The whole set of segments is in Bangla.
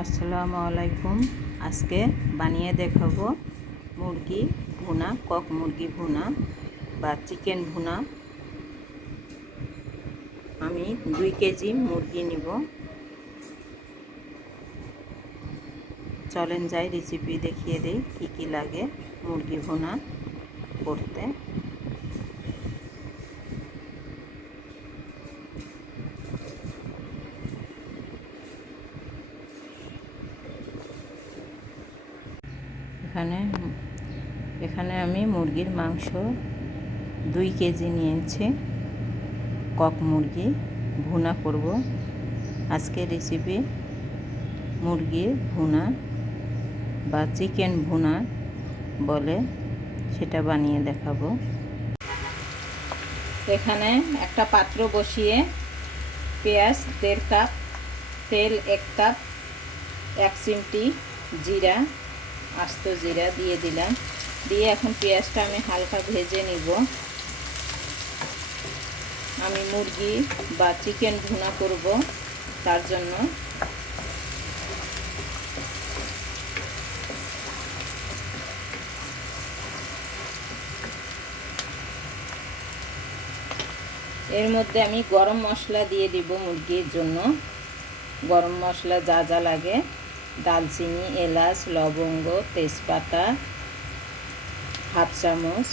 আসসালামু আলাইকুম। আজকে বানিয়ে দেখাবো মুরগি ভুনা, কক মুরগি ভুনা বা চিকেন ভুনা। আমি 2 কেজি মুরগি নিব। চলেন যাই রেসিপি দেখিয়ে দেই কি কি লাগে মুরগি ভুনা করতে। এখানে আমি মুরগির মাংস 2 কেজি নিয়েছি। কক মুরগি ভুনা করব। আজকের রেসিপি মুরগির ভুনা বা চিকেন ভুনা বলে, সেটা বানিয়ে দেখাবো। এখানে একটা পাত্র বসিয়ে পেঁয়াজ 1.5 কাপ, তেল 1 কাপ, 1 চিমটি জিরা, আস্ত জিরা দিয়ে দিলাম। দিয়ে এখন পেঁয়াজটা আমি হালকা ভেজে নিব। আমি মুরগি বা চিকেন ভুনা করব, তার জন্য এর মধ্যে আমি গরম মশলা দিয়ে দিব মুরগির জন্য। গরম মশলা যা যা লাগে, দালচিনি, এলাচ, লবঙ্গ, তেজপাতা, হাফ চামচ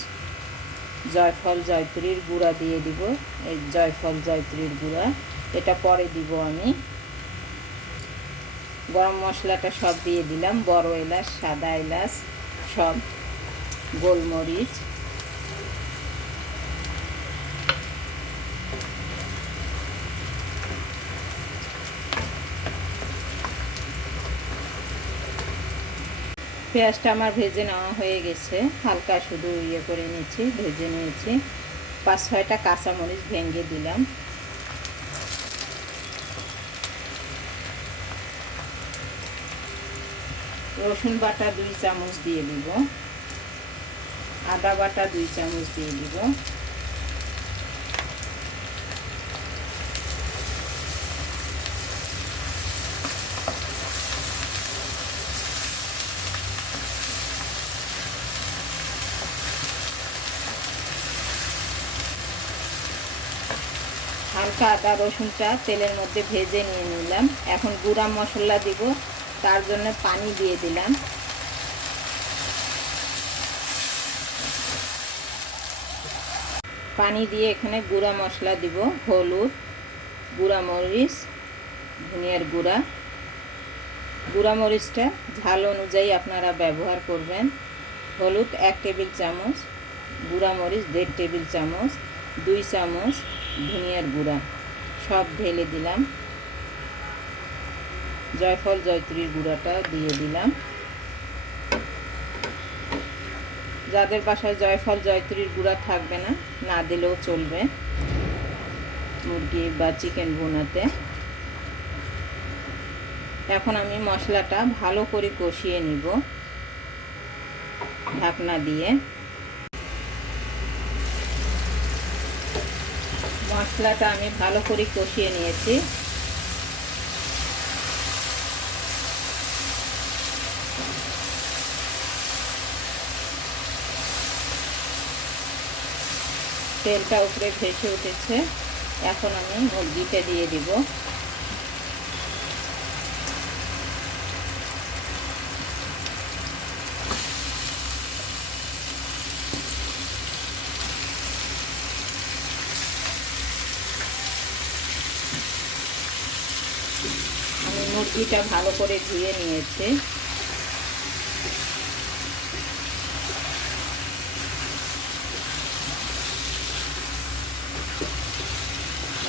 জয়ফল জয়ত্রীর গুঁড়া দিয়ে দিব। এই জয়ফল জয়ত্রীর গুঁড়া এটা পরে দিব। আমি গরম মশলাটা সব দিয়ে দিলাম, বড় এলাচ, সাদা এলাচ সব, গোলমরিচ, পেঁয়াজটা আমার ভেজে নেওয়া হয়ে গেছে। হালকা শুধু করে নিয়েছি, ভেজে নিয়েছি। 5-6টা কাঁচামরিচ ভেঙে দিলাম। রসুন বাটা 2 চামচ দিয়ে দিব। আদা বাটা 2 চামচ দিয়ে দিব। হালকা আদা রসুনটা তেলের মধ্যে ভেজে নিয়ে নিলাম। এখন গুঁড়া মশলা দিব, তার জন্য পানি দিয়ে দিলাম। পানি দিয়ে এখানে গুঁড়া মশলা দিব, হলুদ, গুঁড়া মরিচ, ধনিয়ার গুঁড়া। গুঁড়া মরিচটা ঝাল অনুযায়ী আপনারা ব্যবহার করবেন। হলুদ 1 টেবিল চামচ, গুঁড়া মরিচ 1.5 টেবিল চামচ, 2 চামচ ধনিয়ার গুঁড়া সব ঢেলে দিলাম। জয়ফল জয়ত্রীর গুঁড়াটা দিয়ে দিলাম। যাদের বাসায় জয়ফল জয়ত্রীর গুঁড়া থাকবে না, না দিলেও চলবে মুরগি বা চিকেন ভুনাতে। এখন আমি মশলাটা ভালো করে কষিয়ে নিব ঢাকনা দিয়ে। মশলাটা আমি ভালো করে কষিয়ে নিয়েছি। তেলটা উপরে ভেসে উঠেছে। এখন আমি মুরগিটা দিয়ে দিব। আমি মুরগিটা ভালো করে ধুয়ে নিয়েছি।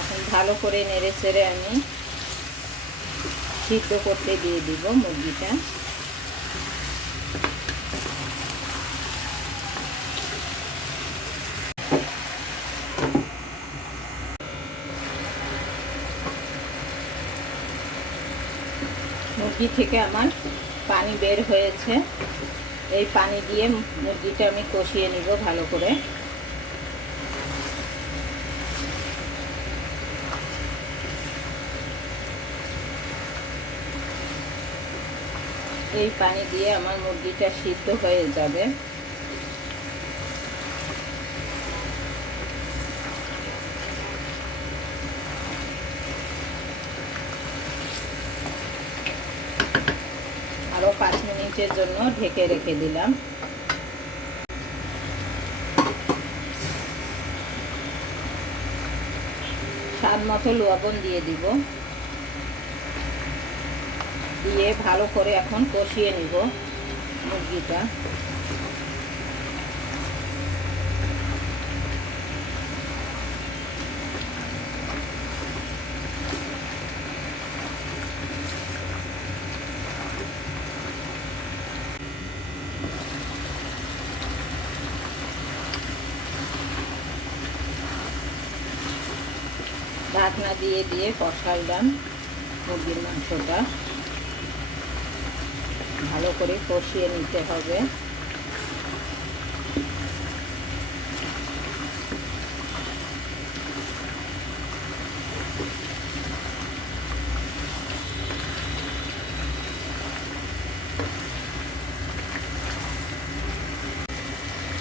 এখন ভালো করে নেড়ে চেড়ে আমি সিদ্ধ করতে দিয়ে দিব মুরগিটা। মুরগি থেকে আমার পানি বের হয়েছে। এই পানি দিয়ে মুরগিটা আমি কষিয়ে নিব ভালো করে। এই পানি দিয়ে আমার মুরগিটা সিদ্ধ হয়ে যাবে। আরও 5 মিনিটের জন্য ঢেকে রেখে দিলাম। স্বাদ মতো লবণ দিয়ে দিব, দিয়ে ভালো করে এখন কষিয়ে নিব মুরগিটা। ঢাকনা দিয়ে দিয়ে কষাইলাম মুরগির মাংসটা। ভালো করে কষিয়ে নিতে হবে।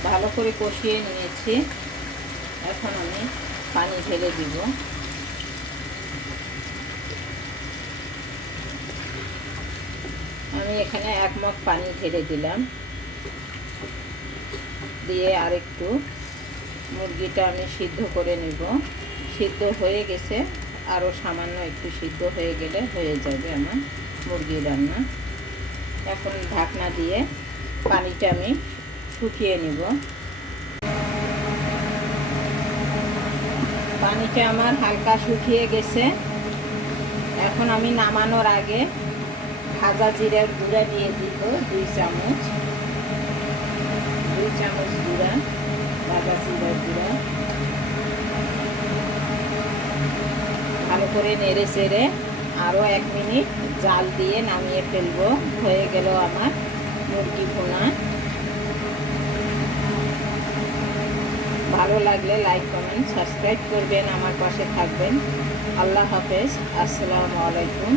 ভালো করে কষিয়ে নিয়েছি, এখন আমি পানি ঢেলে দিব। আমি এখানে 1 মগ পানি ঢেলে দিলাম, দিয়ে আরেকটু মুরগিটা আমি সিদ্ধ করে নিব। সিদ্ধ হয়ে গেছে, আরও সামান্য একটু সিদ্ধ হয়ে গেলে হয়ে যাবে আমার মুরগির রান্না। এখন ঢাকনা দিয়ে পানিটা আমি শুকিয়ে নিব। পানিটা আমার হালকা শুকিয়ে গেছে। এখন আমি নামানোর আগে ভাজা জিরার গুঁড়া দিয়ে দিব 2 চামচ। 2 চামচ গুঁড়া, ভাজা জিরার গুঁড়া। ভালো করে নেড়ে চেড়ে আরও 1 মিনিট জাল দিয়ে নামিয়ে ফেলবো। হয়ে গেল আমার মুরগি ভুনা। ভালো লাগলে লাইক, কমেন্ট, সাবস্ক্রাইব করবেন, আমার পাশে থাকবেন। আল্লাহ হাফেজ। আসসালামু আলাইকুম।